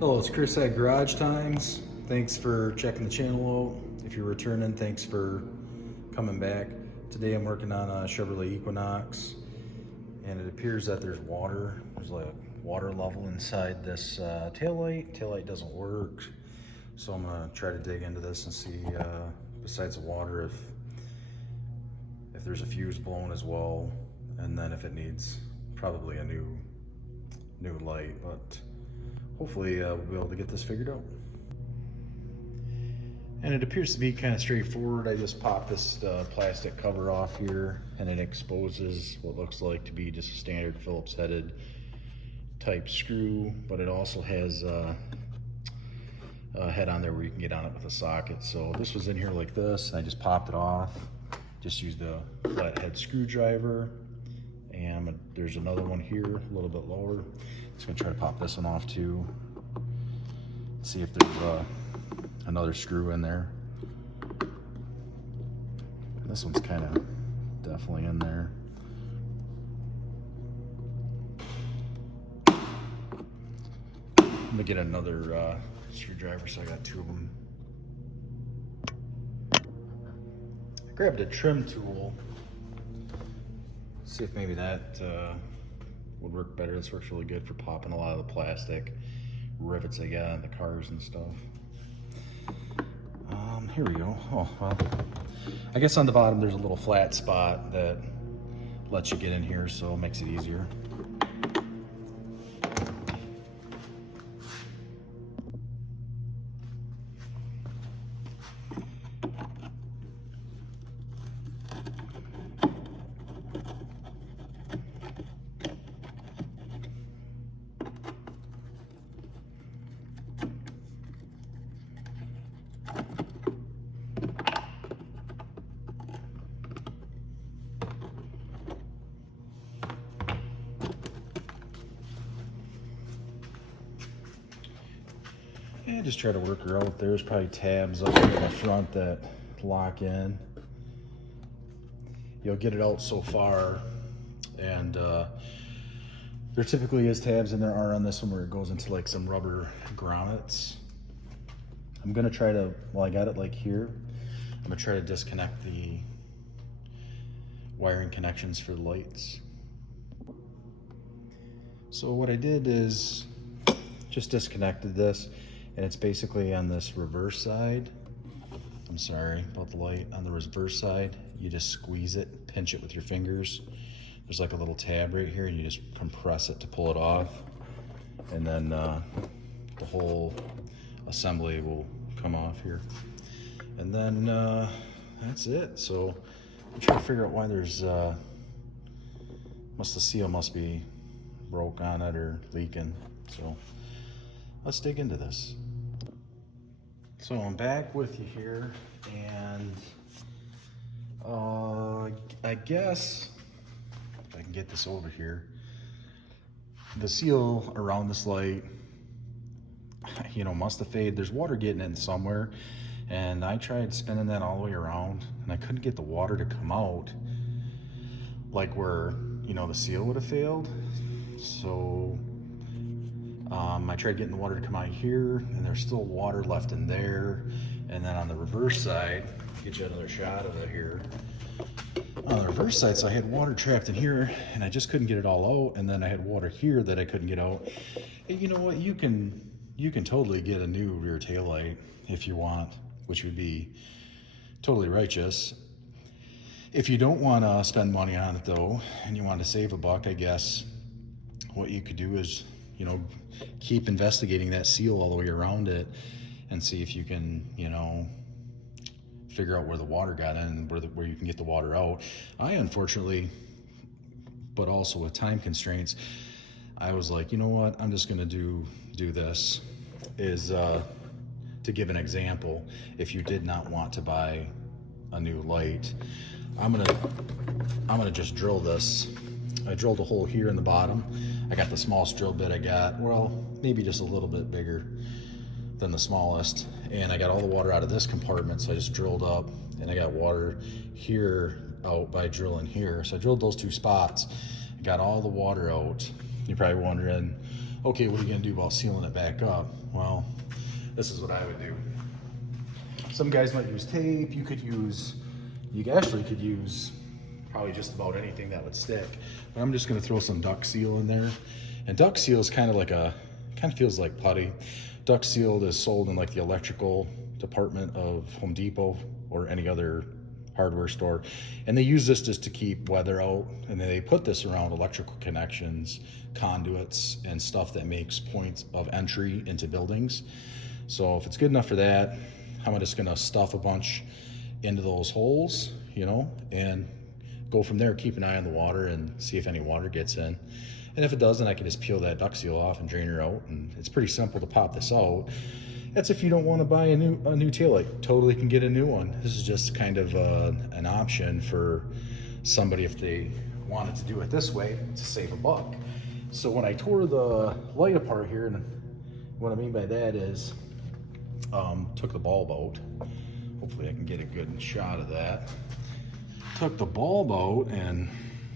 Hello, it's Chris at Garage Times. Thanks for checking the channel out. If you're returning, thanks for coming back. Today I'm working on a Chevrolet Equinox, and it appears that there's water. There's like water level inside this taillight. Taillight doesn't work, so I'm gonna try to dig into this and see, besides the water, if there's a fuse blown as well, and then if it needs probably a new light, but hopefully we'll be able to get this figured out. And it appears to be kind of straightforward. I just popped this plastic cover off here, and it exposes what looks like to be just a standard Phillips headed type screw, but it also has a head on there where you can get on it with a socket. So this was in here like this, and I just popped it off. Just used a flathead screwdriver, and there's another one here a little bit lower. Just gonna try to pop this one off too. See if there's another screw in there. This one's kind of definitely in there. I'm gonna get another screwdriver, so I got two of them. I grabbed a trim tool. See if maybe that would work better. This works really good for popping a lot of the plastic rivets I got on the cars and stuff. Here we go. Oh, well, I guess on the bottom there's a little flat spot that lets you get in here, so it makes it easier. And just try to work her out. There's probably tabs up in the front that lock in. You'll get it out so far, and there typically is tabs, and there are on this one where it goes into like some rubber grommets. I'm gonna try to, well, I got it like here, I'm gonna try to disconnect the wiring connections for the lights. So what I did is just disconnected this, and it's basically on this reverse side. I'm sorry about the light. On the reverse side, you just squeeze it, pinch it with your fingers. There's like a little tab right here, and you just compress it to pull it off. And then the whole assembly will come off here. And then that's it. So I'm trying to figure out why there's, the seal must be broke on it or leaking. So let's dig into this. So I'm back with you here, and I guess if I can get this over here, the seal around this light, must have faded. There's water getting in somewhere, and I tried spinning that all the way around, and I couldn't get the water to come out like where, the seal would have failed. So I tried getting the water to come out here, and there's still water left in there. And then on the reverse side, get you another shot of it here. On the reverse side, so I had water trapped in here, and I just couldn't get it all out. And then I had water here that I couldn't get out. And you know what? You can totally get a new rear tail light if you want, which would be totally righteous. If you don't want to spend money on it though, and you want to save a buck, I guess what you could do is, keep investigating that seal all the way around it and see if you can, figure out where the water got in and where you can get the water out. I unfortunately, but also with time constraints, I was like, you know what, I'm just gonna do this, is to give an example. If you did not want to buy a new light, I'm gonna just drill this. I drilled a hole here in the bottom. I got the smallest drill bit I got, well, maybe just a little bit bigger than the smallest, and I got all the water out of this compartment, so I just drilled up, and I got water here out by drilling here. So I drilled those two spots, got all the water out. You're probably wondering, Okay, what are you gonna do about sealing it back up? Well, this is what I would do. Some guys might use tape. You actually could use probably just about anything that would stick. But I'm just gonna throw some duck seal in there. And duck seal is kind of feels like putty. Duck seal is sold in like the electrical department of Home Depot or any other hardware store. And they use this just to keep weather out. And then they put this around electrical connections, conduits, and stuff that makes points of entry into buildings. So if it's good enough for that, I'm just gonna stuff a bunch into those holes, and go from there. Keep an eye on the water and see if any water gets in. And if it doesn't, I can just peel that duck seal off and drain her out. And it's pretty simple to pop this out. That's if you don't want to buy a new taillight. Totally can get a new one. This is just kind of an option for somebody if they wanted to do it this way to save a buck. So when I tore the light apart here, and what I mean by that is took the bulb out. Hopefully I can get a good shot of that. Took the bulb out and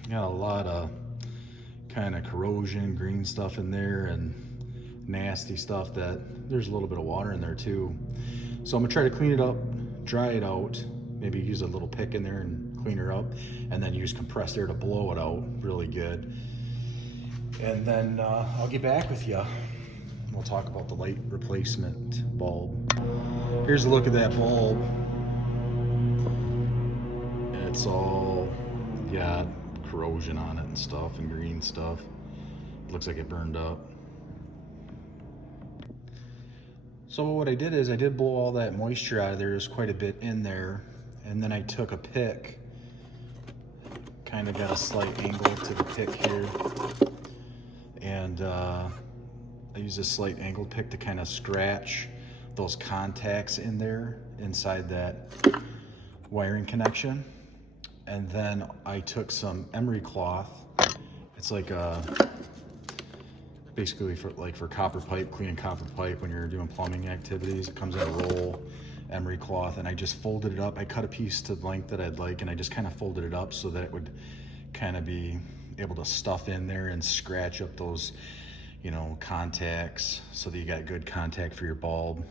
got a lot of kind of corrosion, green stuff in there, and nasty stuff that there's a little bit of water in there too. So I'm gonna try to clean it up, dry it out, maybe use a little pick in there and clean her up, and then use compressed air to blow it out really good. And then I'll get back with you. We'll talk about the light replacement bulb. Here's a look at that bulb. It's all got corrosion on it and stuff, and green stuff. It looks like it burned up. So what I did is I did blow all that moisture out of there. There's quite a bit in there. And then I took a pick, kind of got a slight angle to the pick here. And I used a slight angled pick to kind of scratch those contacts in there inside that wiring connection. And then I took some emery cloth. It's like basically for copper pipe, cleaning copper pipe when you're doing plumbing activities. It comes in a roll, emery cloth, and I just folded it up. I cut a piece to the length that I'd like, and I just kind of folded it up so that it would kind of be able to stuff in there and scratch up those, contacts so that you got good contact for your bulb.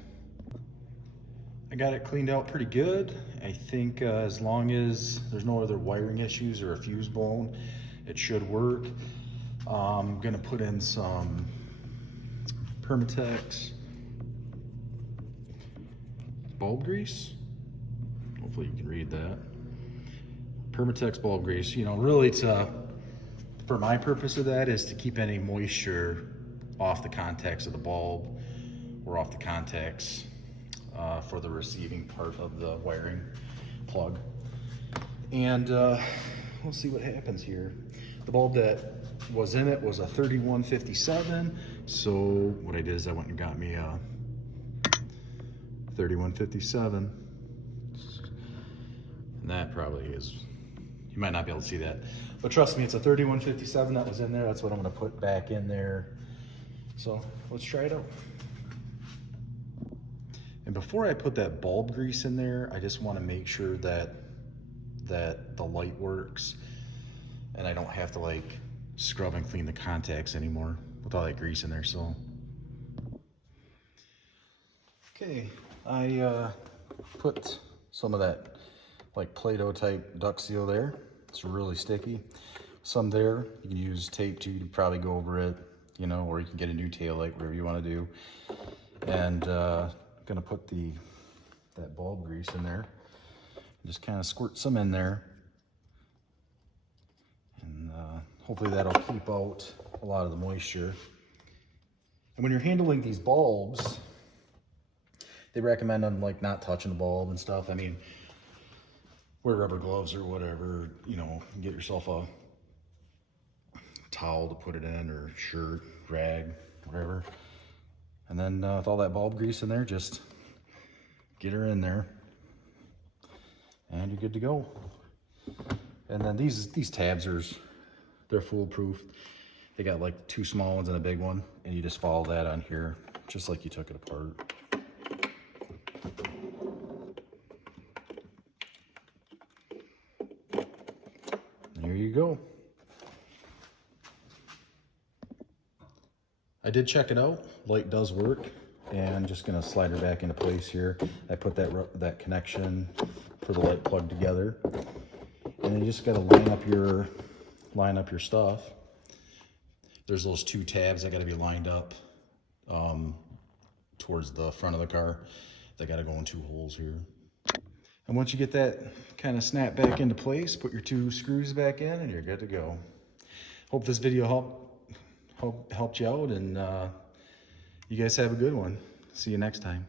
I got it cleaned out pretty good. I think as long as there's no other wiring issues or a fuse blown, it should work. I'm gonna put in some Permatex bulb grease. Hopefully you can read that. Permatex bulb grease, really for my purpose of that is to keep any moisture off the contacts of the bulb or off the contacts for the receiving part of the wiring plug. And we'll see what happens here. The bulb that was in it was a 3157. So what I did is I went and got me a 3157. And that probably is, you might not be able to see that, but trust me, it's a 3157 that was in there. That's what I'm gonna put back in there. So let's try it out. And before I put that bulb grease in there, I just want to make sure that the light works and I don't have to scrub and clean the contacts anymore with all that grease in there. So okay, I put some of that Play-Doh type duck seal there. It's really sticky. Some there, you can use tape too, you can probably go over it, or you can get a new tail light, whatever you want to do. And gonna put that bulb grease in there. Just kind of squirt some in there, and hopefully that'll keep out a lot of the moisture. And when you're handling these bulbs, they recommend them not touching the bulb and stuff. I mean, wear rubber gloves or whatever, get yourself a towel to put it in, or shirt, rag, whatever. And then with all that bulb grease in there, just get her in there and you're good to go. And then these tabs they're foolproof. They got 2 small ones and a big one, and you just follow that on here just like you took it apart. There you go. I did check it out. Light does work. And I'm just gonna slide her back into place here. I put that connection for the light plug together. And then you just gotta line up your stuff. There's those 2 tabs that gotta be lined up towards the front of the car. They gotta go in 2 holes here. And once you get that kind of snap back into place, put your 2 screws back in and you're good to go. Hope this video helped you out, and you guys have a good one. See you next time.